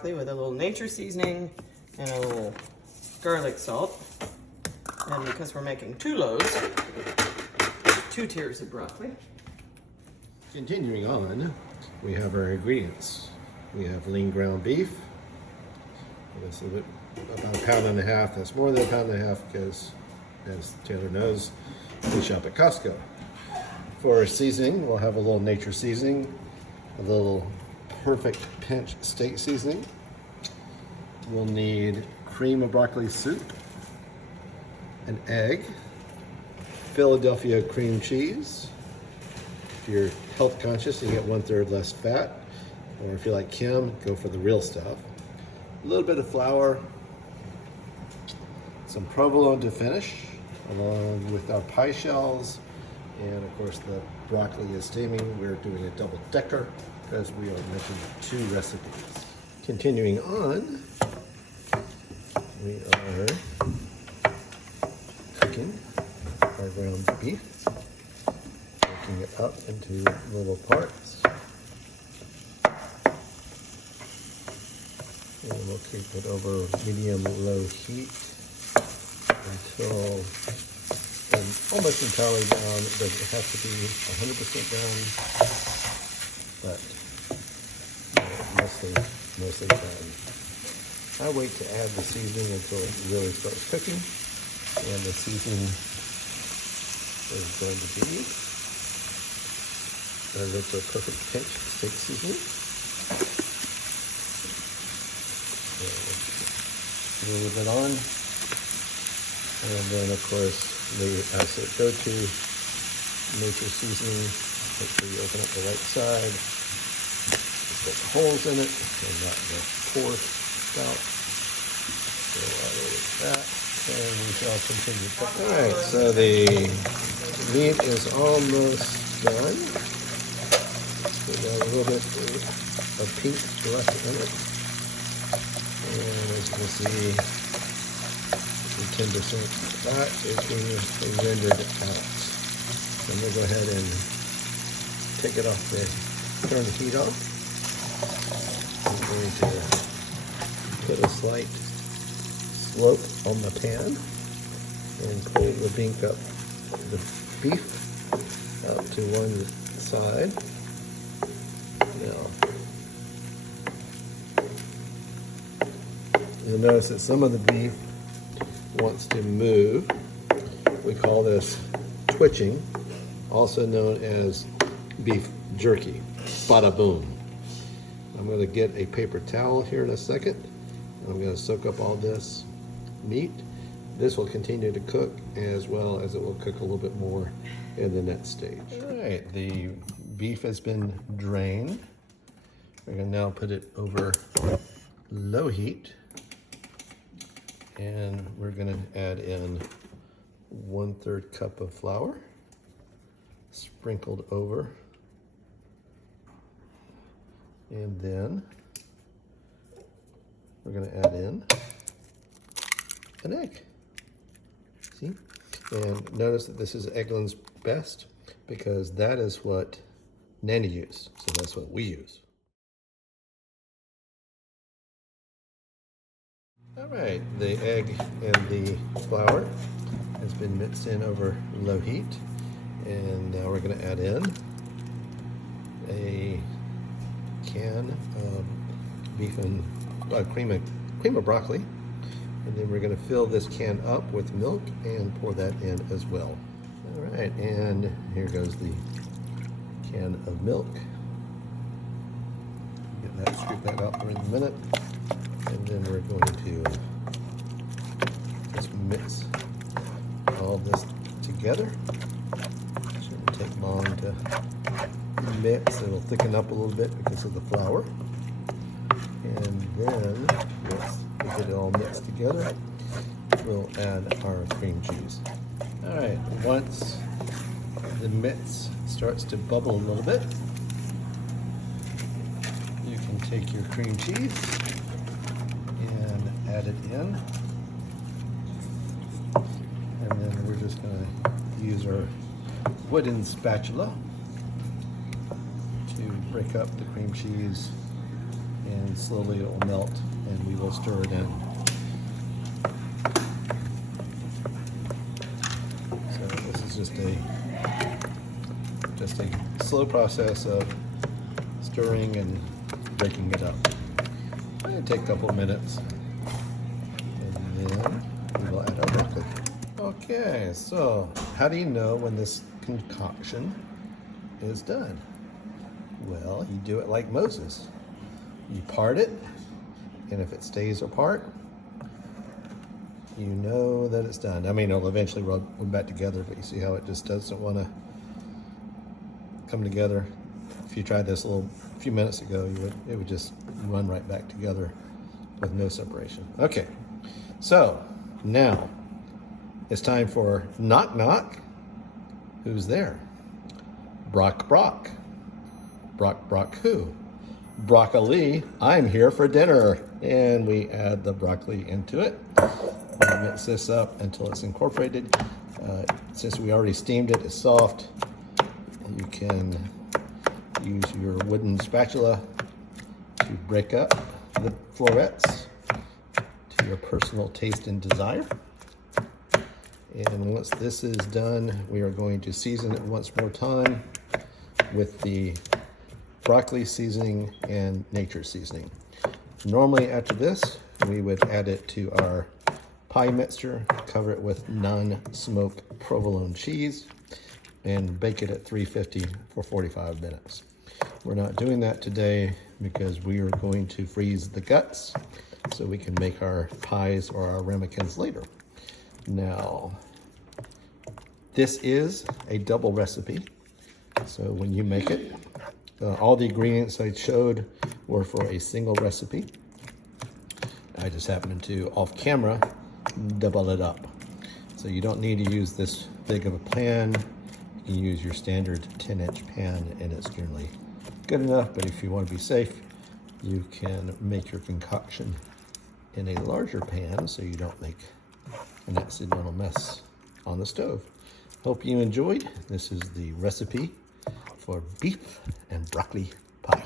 broccoli with a little nature seasoning and a little garlic salt. And because we're making two loaves, 2 tiers of broccoli. Continuing on, we have our ingredients. We have lean ground beef. That's about 1.5 pounds. That's more than 1.5 pounds because, as Taylor knows, we shop at Costco. For our seasoning, we'll have a little nature seasoning, a little perfect pinch steak seasoning. We'll need cream of broccoli soup, an egg, Philadelphia cream cheese. If you're health conscious, you get 1/3 less fat. Or if you like Kim, go for the real stuff. A little bit of flour, some provolone to finish, along with our pie shells, and of course the broccoli is steaming. We're doing a double decker because we are making 2 recipes. Continuing on, we are cooking our ground beef, breaking it up into little parts. And we'll keep it over medium-low heat until almost entirely down. It doesn't have to be 100% down, but mostly done. I wait to add the seasoning until it really starts cooking, and the seasoning is going to be a little perfect pinch steak seasoning. Move it on, and then of course the go-to nature seasoning. Make sure you open up the right side. It's got holes in it and not the pour spout. So I'll over that, and we shall continue. All right, so the meat is almost done. We got a little bit of pink left in it. And as you can see, the 10% fat is being rendered out. So I'm going to go ahead and take it off turn the heat off. I'm going to put a slight slope on the pan and pull the beef up to one side. Now, you'll notice that some of the beef wants to move. We call this twitching, also known as beef jerky. Bada boom. I'm going to get a paper towel here in a second. I'm going to soak up all this meat. This will continue to cook, as well as it will cook a little bit more in the next stage. All right, the beef has been drained. We're going to now put it over low heat. And we're going to add in 1/3 cup of flour, sprinkled over. And then we're going to add in an egg. See? And notice that this is Eggland's Best because that is what Nanny used. So that's what we use. All right, the egg and the flour has been mixed in over low heat. And now we're going to add in a can of beef and cream of broccoli. And then we're going to fill this can up with milk and pour that in as well. All right, and here goes the can of milk. Get that, scoop that out for in a minute. And then we're going to just mix all this together. Shouldn't take long to mix. It'll thicken up a little bit because of the flour. And then, once we get it all mixed together, we'll add our cream cheese. All right, once the mix starts to bubble a little bit, you can take your cream cheese and add it in. And then we're just going to use our wooden spatula to break up the cream cheese and slowly it will melt and we will stir it in. So this is just a slow process of stirring and breaking it up. It'll take a couple of minutes. And then we will add our broccoli. Okay, so how do you know when this concoction is done? Well, you do it like Moses. You part it, and if it stays apart, you know that it's done. I mean, it'll eventually rub back together, but you see how it just doesn't want to come together. If you tried this a few minutes ago, it would just run right back together with no separation. Okay, so now it's time for knock knock. Who's there? Brock Brock. Brock Brock who? Broccoli, I'm here for dinner. And we add the broccoli into it. And mix this up until it's incorporated. Since we already steamed it, it's soft. You can use your wooden spatula to break up the florets to your personal taste and desire. And once this is done, we are going to season it once more time with the broccoli seasoning and nature seasoning. Normally after this, we would add it to our pie mixture, cover it with non-smoked provolone cheese, and bake it at 350 for 45 minutes. We're not doing that today because we are going to freeze the guts so we can make our pies or our ramekins later. Now, this is a double recipe. So when you make it, all the ingredients I showed were for a single recipe. I just happened to, off camera, double it up. So you don't need to use this big of a pan. You can use your standard 10-inch pan and it's generally good enough, but if you want to be safe, you can make your concoction in a larger pan so you don't make an accidental mess on the stove. Hope you enjoyed. This is the recipe for beef and broccoli pie.